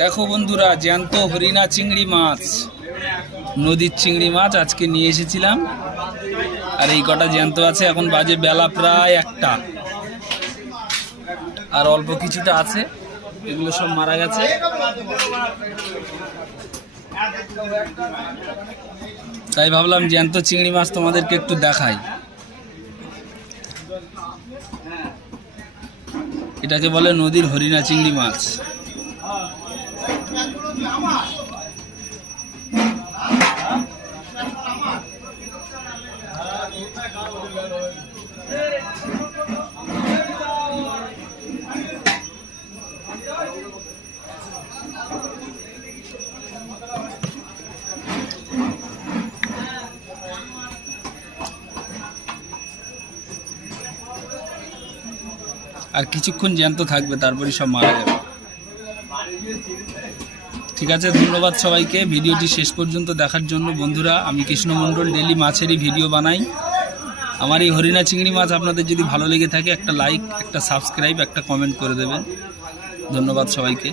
দেখো বন্ধুরা, জ্যান্ত হরিণা চিংড়ি মাছ, নদীর চিংড়ি মাছ আজকে নিয়ে এসেছিলাম। আর এই কটা জ্যান্ত আছে। এখন বাজে বেলা প্রায় 1টা, আর অল্প কিছুটা আছে, এগুলো সব মারা গেছে। তাই ভাবলাম জ্যান্ত চিংড়ি মাছ তোমাদেরকে একটু দেখাই। এটাকে বলে নদীর হরিণা চিংড়ি মাছ। আর কিছুক্ষণ জ্যান্ত থাকবে, তারপরে সব মারা যাবে। ঠিক আছে, ধন্যবাদ সবাইকে ভিডিওটি শেষ পর্যন্ত দেখার জন্য। বন্ধুরা, আমি কৃষ্ণ মণ্ডল, ডেলি মাছেরই ভিডিও বানাই। আমার এই হরিণা চিংড়ি মাছ আপনাদের যদি ভালো লেগে থাকে, একটা লাইক, একটা সাবস্ক্রাইব, একটা কমেন্ট করে দেবেন। ধন্যবাদ সবাইকে।